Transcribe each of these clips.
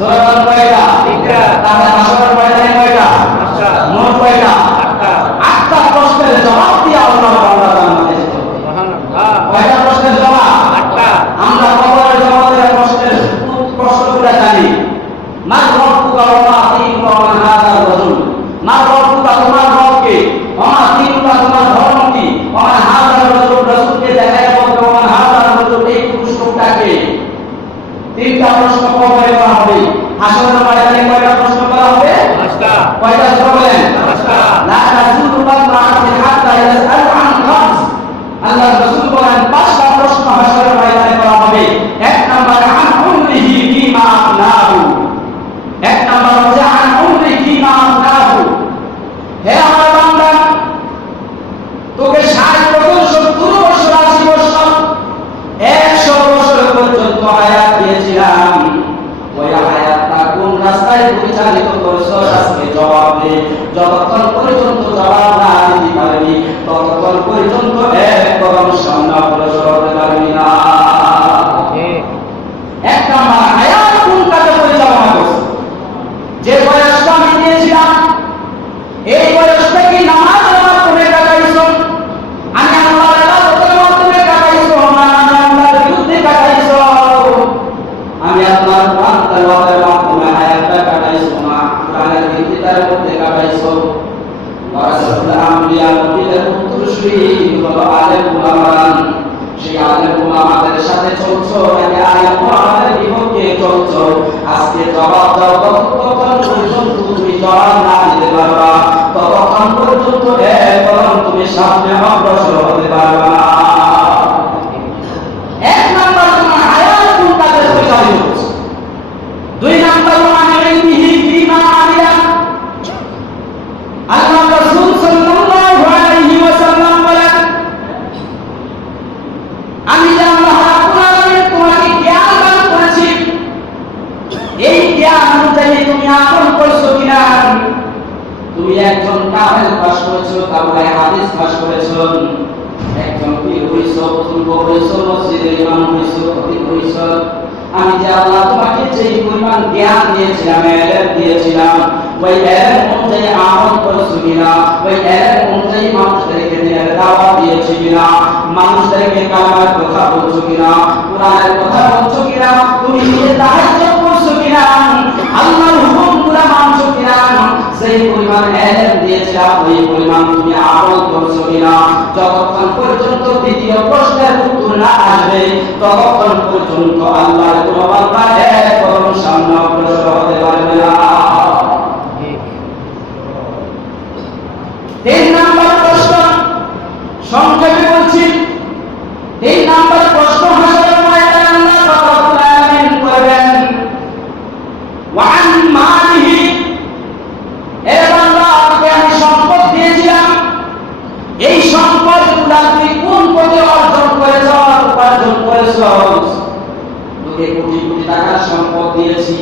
কয়টা? তিনটা। তাহলে হাসরের ময়দানে কয়টা। মোট কয়টা? আটটা। আটটা প্রশ্নের জবাব দিয়ে বান্দা জান্নাতে যেতে কয়টা প্রশ্নের জবাব? আটটা। আমরা কবরের জবাবের প্রশ্নের প্রশ্নগুলো জানি। মা রব্বুকা ওয়া মা দীনুকা ওয়া মান হাযার রাজুল। মা রব্বুকা তোমার রব কে? ওয়া মা দীনুকা তোমার ধর্ম কি? ওয়া মান হাযার রাজুল রাসূলকে দেখায় হাযার এই পুরুষ লোকটা তিনটা প্রশ্ন হাসরের ময়দানে কয়টা প্রশ্ন করা হবে? পাঁচটা। কয়টা জবাব বলেন পাঁচটা। লা তাজুলু আবদি হাত্তা ইয়াসআলু আন খামস। আল্লাহ রাসূল বলেন পাঁচটা প্রশ্ন হাসরের ময়দানে করা হবে। এক নাম্বার আন উমরিহি ফিমা আফনাহু। এক নাম্বার হচ্ছে আন উমরিহি ফিমা আফনাহু। হে আমার বান্দা তোকে ষাট বছর সত্তর বছর আশি বছর একশো বছর পর্যন্ত হায়াত দিয়েছিলাম ওই হায়াতটা কোন রাস্তায় পরিচালিত করছ আজকে জবাব দে যতক্ষণ পর্যন্ত জবাব না দিতে পারেনি ততক্ষণ পর্যন্ত এক কদম সামনে পীর হইছো মসজিদের ইমাম হইছো খতিব হইছো আমি যে আল্লাহ তোমাকে যে পরিমাণ জ্ঞান দিয়েছিলাম, এলেম দিয়েছিলাম, ওই এলেম অনুযায়ী আমল করছ কিনা, ওই এলেম অনুযায়ী মানুষদেরকে দিনের দিয়েছি কিনা, মানুষদেরকে কালামের কথা বলছো কিনা, কোরআনের কথা বলছো কিনা তুমি নিজে তাহাজ্জুদ করছ কিনা, আল্লাহর মানছো কিনা সেই পরিমাণ এলেম দিয়েছিলাম ওই পরিমাণ তুমি আমল করছ কিনা? যতক্ষণ পর্যন্ত দ্বিতীয় প্রশ্নের উত্তর না আসবে, ততক্ষণ পর্যন্ত আল্লাহর কোনো বান্দা এক কদম সামনে অগ্রসর হতে পারবে না। তিন নাম্বার প্রশ্ন, সংক্ষেপে বলছি, তিন নাম্বার প্রশ্ন সম্পদগুলা কোন পথে অর্জন করেছ উপার্জন করেছ? তোকে কোটি কোটি টাকার সম্পদ দিয়েছি।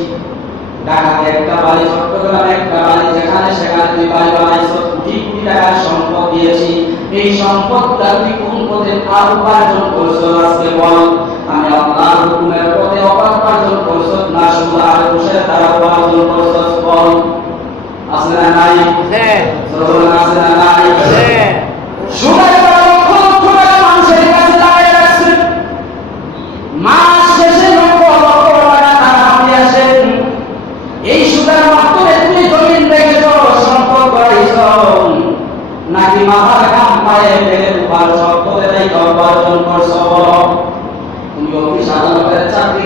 ঢাকাতে একটা বাড়ি চট্টগ্রামে একটা বাড়ি যেখানে সেখানে তুই বাড়ি বানাইছো কোটি কোটি টাকার সম্পদ দিয়েছি। এই সম্পদটা তুই কোন পথে আর উপার্জন করছ আজকে বল। আমি আল্লাহর হুকুমের পথে উপার্জন করছ না শুধু আর বসে তারা উপার্জন করছ বল। না নাই? আছে না নাই? আছে। সুদের পর লক্ষ লক্ষ টাকা মানুষের কাছে দাঁড়িয়ে রাখছে মাস শেষে লক্ষ লক্ষ টাকা তারা হাতে আসেন এই সুদের মাধ্যমে তুমি জমিন দেখেছ সম্পদ করাইছ নাকি মাথার কাম পায়ে ফেলে তোমার সম্পদের এই উপার্জন করছ বলো তুমি অফিস আদালতের চাকরি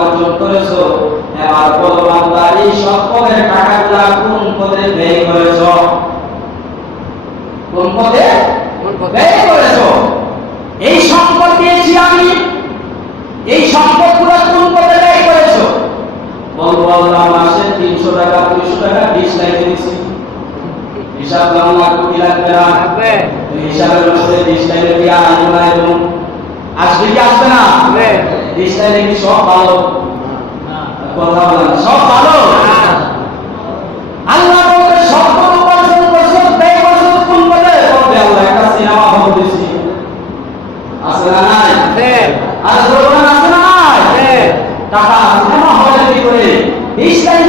অর্জন করেছ আমার পরমাত্মা এই সম্পদের টাকাগুলা কোন পদে ব্যয় করেছ? কোন পদে? ব্যয় করেছ। এই সম্পদ দিয়েছি আমি। এই সম্পদগুলো কোন পদে ব্যয় করেছ? বলব আল্লাহ মাসে 300 টাকা 200 টাকা 20 টাকা দিয়েছি। হিসাব লাম্বা কোটি লাগবে না। হিসাবের মধ্যে 20 টাকা দিয়ে আসবে কি আসবে না? দেশটা নাকি সব ভালো? কথা বলেন। সব ভালো? আল্লাহ একটা সিনেমা হল দিছি। আছে আর দোকান আছে না নাই? টাকা হবে হলে কি করে দেশটাই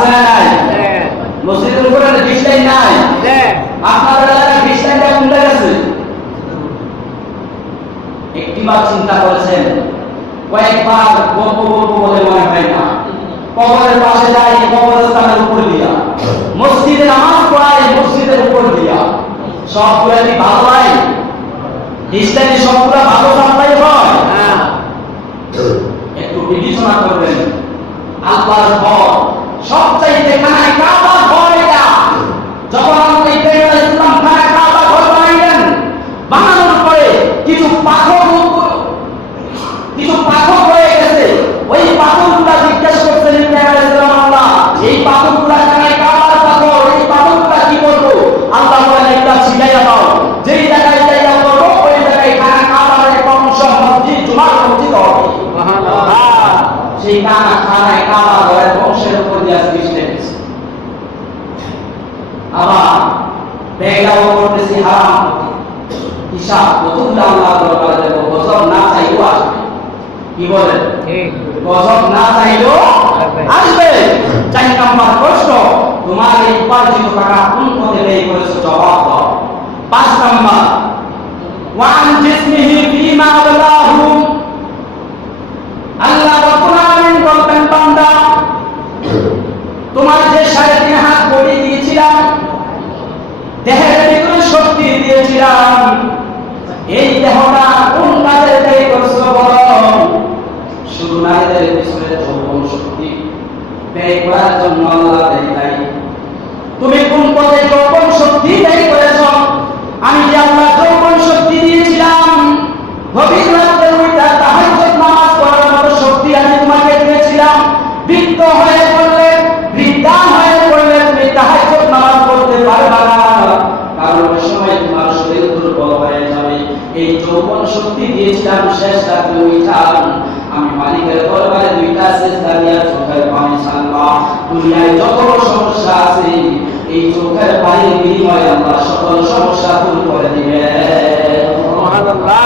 হ্যাঁ। হ্যাঁ। একটিবার পাশে যাই কবরস্থানের দিয়া। মসজিদে নামাজ পড়াই মসজিদের উপর দিয়া। সবগুলা কি ভালো হয়? ইসলামী সবগুলা ভালো ঘোষণা করলেন। আল্লাহর পর সবচাইতে কানায় কাজ গজব না চাইলেও আসবে। চার নম্বর প্রশ্ন তোমার এই উপার্জিত টাকা কোন পথে ব্যয় করেছ? জবাব দাও। পাঁচ নম্বর ওয়ান জিসমিহি ফিমা আল্লাহু আল্লাহ রাব্বুল আলামিন বান্দা তোমার যে সাড়ে তিন হাত বডি দিয়েছিলাম দেহের ভিতরে শক্তি দিয়েছিলাম এই দেহটা কোন কাজে ব্যয় করছ বলো? নারীদের পিছনে যৌবন শক্তি ব্যয় করার জন্য আল্লাহ দেয় তুমি কোন পথে দুনিয়ায় যত সমস্যা আছে, এই চোখের পানির বিনিময়ে আল্লাহ সকল সমস্যা দূর করে দিবেন। সুবহানাল্লাহ।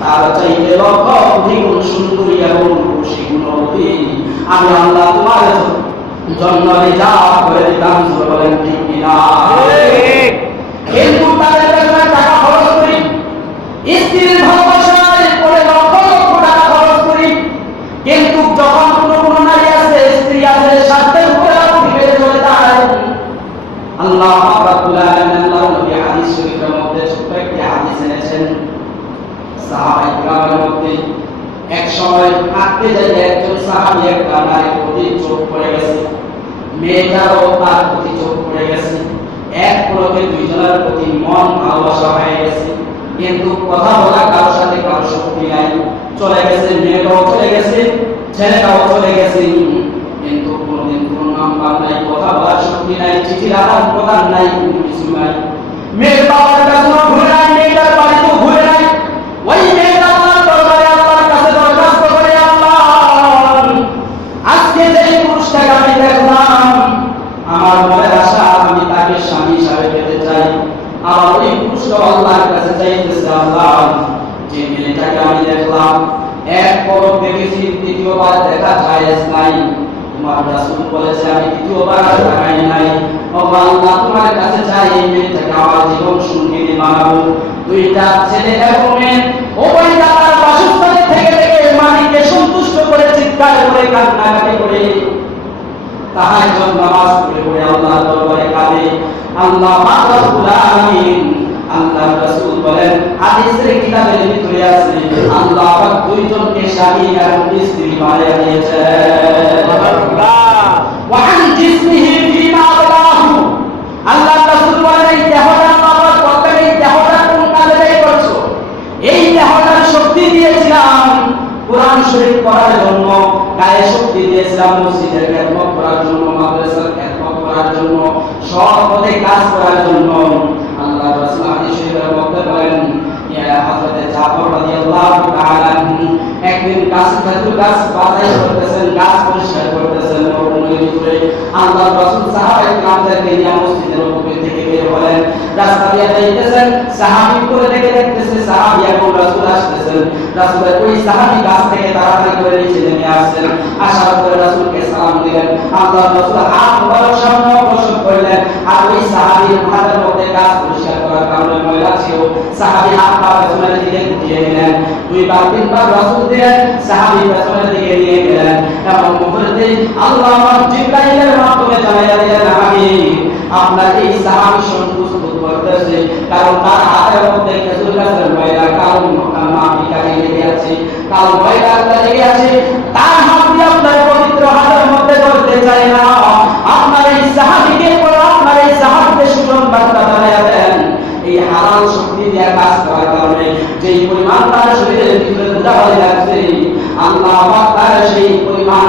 তার চাইতে লক্ষ কোটি গুণ সুন্দরী এবং গুণবতী আমি আল্লাহ তোমার জন্য রিজার্ভ করে দিতাম বলেন ঠিক কিনা? কিন্তু তাদের টাকা খরচ করি। স্ত্রীর ভালোবাসায় করে লক্ষ লক্ষ টাকা খরচ করি। কিন্তু যখন কোনো কোনো নারী আছে স্ত্রী আছে স্বার্থের উপরে ফিরে চলে যায় আল্লাহ আল্লাহর নবী হাদিস শরীফের মধ্যে ছোট্ট একটি হাদিস এনেছেন। চলে গেছে, মেয়েটাও চলে গেছে, ছেলেটাও গেছে। কিন্তু কোনদিন কোন নাম্বার নাই, কথা বলার শক্তি নাই, চিঠির আদান প্রদান নাই, কোনো মেয়ের বাবার কাছে ঘুরে নাই মেয়েটার বাড়িতেও ঘুরে নাই ওই মেয়েটা আল্লাহর দরবারে আল্লাহর কাছে দরখাস্ত করে আল্লাহ আজকে যে পুরুষটাকে আমি দেখলাম আমার মনের আশা আমি তাকে স্বামী হিসাবে পেতে চাই আবার ওই পুরুষটা আল্লাহর কাছে চাইতেছে আল্লাহ যে মেয়েটাকে আমি দেখলাম এক পরক দেখেছি দ্বিতীয়বার দেখা যায় নাই তোমার রাসূল বলেছে আমি দ্বিতীয়বার আর তাকাই নাই ও আল্লাহ তোমার কাছে চাই এই মেয়ে থেকে আমার জীবন সঙ্গিনী বানাবো। দুইটা ছেলে এবং মেয়ে উভয় দাদার বাসস্থানে থেকে থেকে মালিককে সন্তুষ্ট করে চিৎকার করে কান্নাকাটি করে। তাহার জন্য নামাজ পড়ে পড়ে আল্লাহ দরবারে কাঁদে। আল্লাহ রাব্বুল আলামিন আল্লাহ রাসূল বলেন হাদিসের কিতাবের ভিতরে আছে আল্লাহ পাক দুইজনকে স্বামী আর স্ত্রী বানিয়ে দিয়েছেন। সুবহানাল্লাহ। ওয়া আন জিসমিহি শরীফ পড়ার জন্য, গায়ে শক্তি দিয়েছিলাম মসজিদের খেদমত করার জন্য, মাদ্রাসার খেদমত করার জন্য সৎ পথে কাজ করার জন্য। আল্লাহ হাদিস শরীফের বলেন একদিন গাছ করতেছেন, গাছ পরিষ্কার করতেছেন বের হলেন রাস্তা দিয়ে যাইতেছেন, সাহাবী করে দেখে দেখতেছে সাহাবী এবং রাসূল আসতেছেন। রাসূলের ওই সাহাবী গাছ থেকে তাড়াতাড়ি করে নিচে নেমে আসছেন। আসার পরে রাসূলকে সালাম দিলেন। আল্লাহ রাসূল হাত মোবারক সামনে অগ্রসর করলেন। আর ওই সাহাবীর হাতের মধ্যে গাছ পরিষ্কার করার কারণে ময়লা ছিল সাহাবী হাত পা পেছনের দিকে গুটিয়ে নিলেন। দুইবার, তিনবার রাসূল দিলেন, সাহাবী পেছনের দিকে নিয়ে গেলেন। এবং মুহূর্তে আল্লাহ জিব্রাইলের মাধ্যমে জানাইয়া দিলেন আমি আপনার এই সাহাবী সন্তুষ্ট করতেছে, কারণ তার হাতের মধ্যে খেজুর গাছের ময়লা কারণ মাটি কাটি লেগে আছে কারণ ময়লা আপনার লেগে আছে তার হাত দিয়ে আপনার পবিত্র হাতের মধ্যে করতে চাই না। আপনার এই সাহাবীকে পর আপনার এই সাহাবীকে সুজন বার্তা জানাইয়া দেন। এই হালাল শক্তি দিয়ে কাজ করার কারণে যেই পরিমাণ তার শরীরের ভিতরে ধুলাবালি লাগছে, আল্লাহ তার সেই পরিমাণ